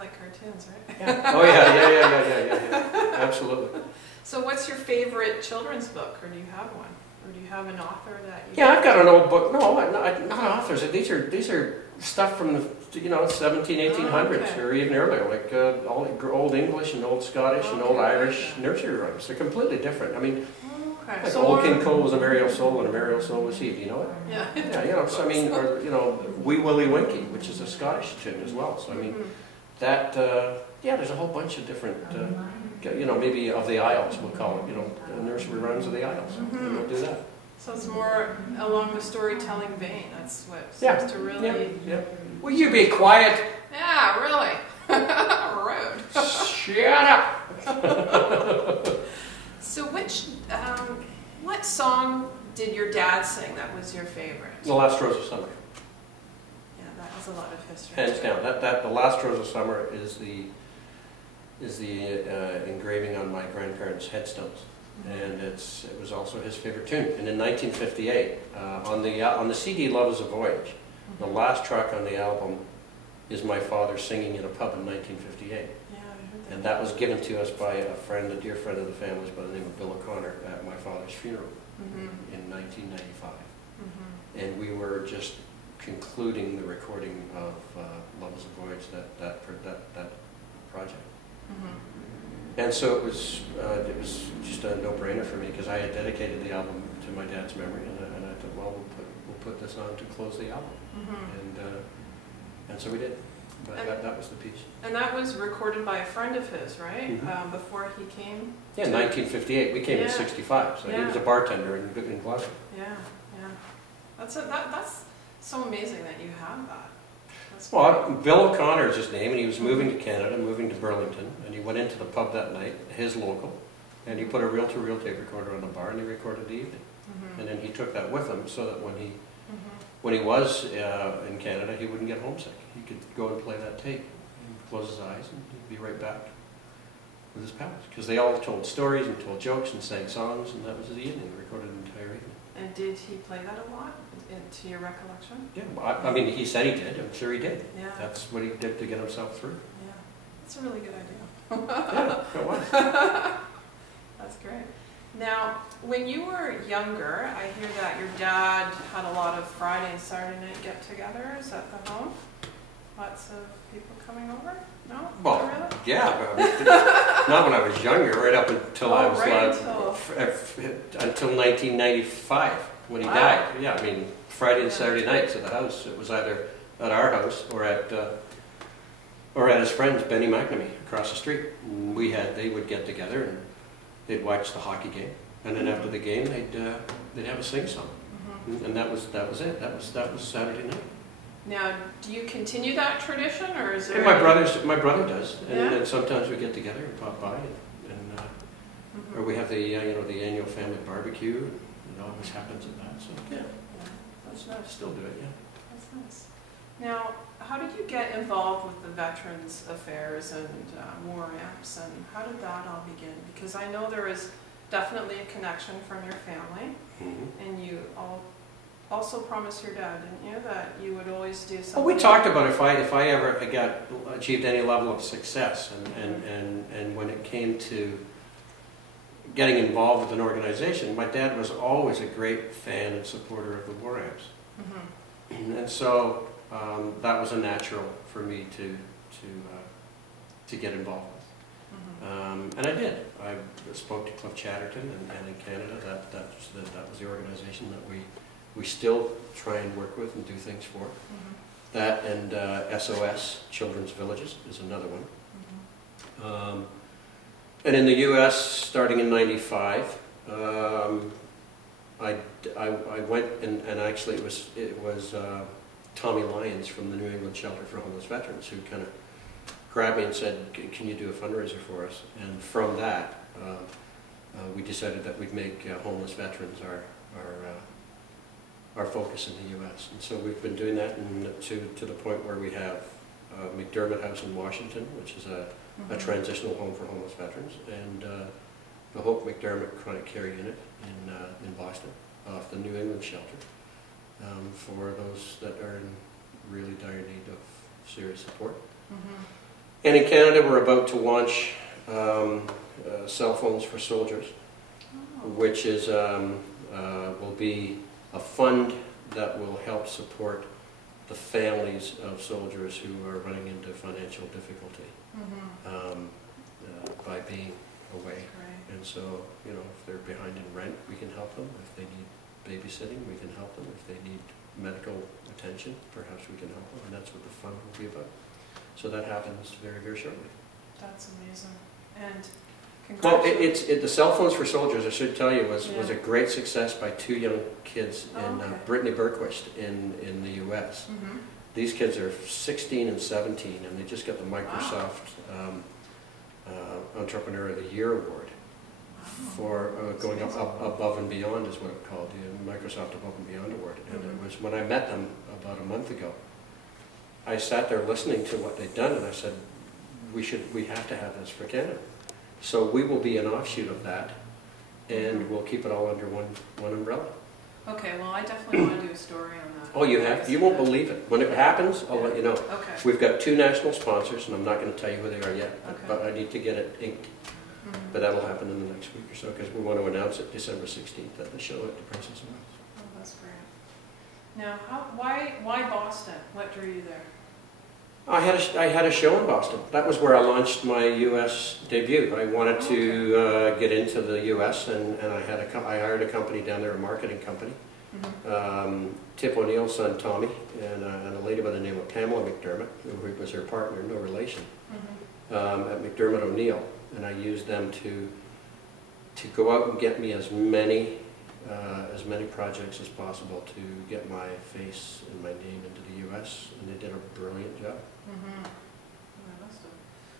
like cartoons, right? Yeah. Oh yeah. Absolutely. So what's your favorite children's book, or do you have one? Or do you have an author that you... Yeah, I've got an old book. No, not authors. These are stuff from the 1800s or even earlier, like old English and old Scottish and old Irish nursery rhymes. They're completely different. I mean, like so Old King Cole was a merry old soul, and a merry old soul was he. Do you know it? Yeah. Yeah, so I mean, or Wee Willie Winkie, which is a Scottish tune as well. So I mean, that there's a whole bunch of different, maybe of the Isles we'll call it. Nursery rhymes of the Isles. We'll do that. So it's more along the storytelling vein. That's what seems to really... Yeah. Will you be quiet? Yeah, really. Rude. Shut up. So what song did your dad sing that was your favorite? The Last Rose of Summer. Yeah, that has a lot of history. Hands down. That The Last Rose of Summer is the engraving on my grandparents' headstones. And it was also his favorite tune. And in 1958, on the CD "Love Is a Voyage," the last track on the album is my father singing in a pub in 1958. Yeah, I heard that. And that was given to us by a dear friend of the family's by the name of Bill O'Connor at my father's funeral in 1995. And we were just concluding the recording of "Love Is a Voyage," that project. And so it was just a no-brainer for me, because I had dedicated the album to my dad's memory, and I thought, well, we'll put this on to close the album, and so we did. But that was the piece. And that was recorded by a friend of his, right? Before he came. Yeah, 1958. We came in '65, so he was a bartender in Glasgow. Yeah. That's so amazing that you have that. Well, Bill O'Connor is his name, and he was moving to Canada, moving to Burlington, and he went into the pub that night, his local, and he put a reel-to-reel tape recorder on the bar, and he recorded the evening. And then he took that with him, so that when he was in Canada, he wouldn't get homesick. He could go and play that tape, and close his eyes, and he'd be right back with his pals. Because they all told stories and told jokes and sang songs, and that was his evening, recorded an entire evening. And did he play that a lot, to your recollection? Yeah, I mean, he said he did. I'm sure he did. Yeah. That's what he did to get himself through. Yeah, that's a really good idea. Yeah, it was. That's great. Now, when you were younger, I hear that your dad had a lot of Friday and Saturday night get-togethers at the home. Lots of people coming over? No? Well, Not really? yeah, but not when I was younger, right up until I was until 1995 when he died. Yeah, I mean, Friday and Saturday nights at the house. It was either at our house or at his friend's, Benny McNamee, across the street. And they would get together and they'd watch the hockey game, and then after the game they'd have a sing-song, and that was it. That was Saturday night. Now, do you continue that tradition, or is there? My brother does, and then sometimes we get together and pop by, or we have the the annual family barbecue. It always happens at that. So yeah, that's nice. Still do it, yeah. That's nice. Now, how did you get involved with the Veterans Affairs and war amps, and how did that all begin? Because I know there is definitely a connection from your family, and you also promised your dad, didn't you, that you would always do something? Well, we talked about if I ever achieved any level of success, and when it came to getting involved with an organization, my dad was always a great fan and supporter of the war amps, and so that was a natural for me to get involved with, and I did. I spoke to Cliff Chatterton, and in Canada, that was the organization that we still try and work with and do things for. That and SOS, Children's Villages, is another one. And in the U.S., starting in '95, I went and actually it was Tommy Lyons from the New England Shelter for Homeless Veterans who kind of grabbed me and said, "Can you do a fundraiser for us?" And from that, we decided that we'd make homeless veterans our focus in the U.S. And so we've been doing that to the point where we have McDermott House in Washington, which is a transitional home for homeless veterans, and the Hope McDermott Chronic Care Unit in Boston, off the New England Shelter, for those that are in really dire need of serious support. And in Canada, we're about to launch cell phones for soldiers, which is will be a fund that will help support the families of soldiers who are running into financial difficulty by being away. Great. And so, you know, if they're behind in rent, we can help them. If they need babysitting, we can help them. If they need medical attention, perhaps we can help them. And that's what the fund will be about. So that happens very, very shortly. That's amazing. And Well, congratulations. the cell phones for soldiers, I should tell you, was Yeah. a great success by two young kids in Okay. Brittany Berquist in the U.S. Mm-hmm. These kids are 16 and 17, and they just got the Microsoft Entrepreneur of the Year award for going above and beyond, is what it's called, the Microsoft Above and Beyond Award. And it was when I met them about a month ago. I sat there listening to what they'd done, and I said, we have to have this for Canada. So we will be an offshoot of that, and we'll keep it all under one umbrella. Okay, well, I definitely want to do a story on that. Oh, you have? You won't believe it. When it happens, I'll let you know. Okay. We've got two national sponsors, and I'm not going to tell you who they are yet, Okay. but I need to get it inked. Mm-hmm. But that'll happen in the next week or so, because we want to announce it December 16th at the show at the Princess of Wales. Oh, that's great. Now, why Boston? What drew you there? I had a show in Boston. That was where I launched my U.S. debut. I wanted to get into the U.S. and I hired a company down there, a marketing company. Mm-hmm. Tip O'Neill's son Tommy and a lady by the name of Pamela McDermott, who was her partner, no relation, at McDermott O'Neill, and I used them to go out and get me as many projects as possible to get my face and my name into the U.S. and they did a brilliant job. Mm-hmm.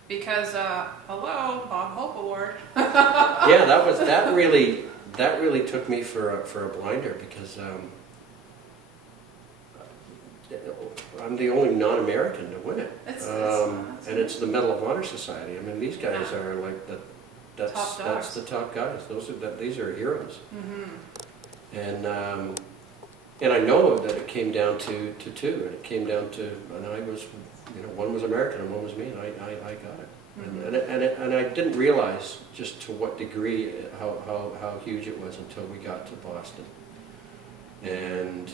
Because hello, Bob Hope Award. Yeah, that really took me for a blinder, because I'm the only non-American to win it, and it's the Medal of Honor Society. I mean, these guys are like that's the top guys. These are heroes. Mm-hmm. And I know that it came down to two, and it came down to, and I was, you know, one was American and one was me, and I got it. Mm-hmm. And I didn't realize just to what degree, how huge it was until we got to Boston. And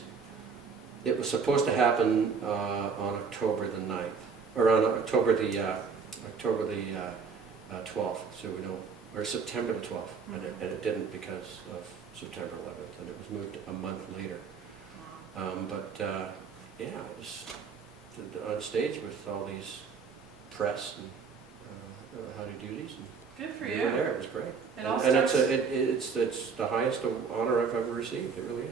it was supposed to happen on October the 9th, or on October the 12th, so we know, or September the 12th, and it didn't because of September 11th, and it was moved a month later. Yeah, it was on stage with all these press and howdy doodies. Good for We you. were there. It was great. It all And starts. it's the highest honor I've ever received. It really is.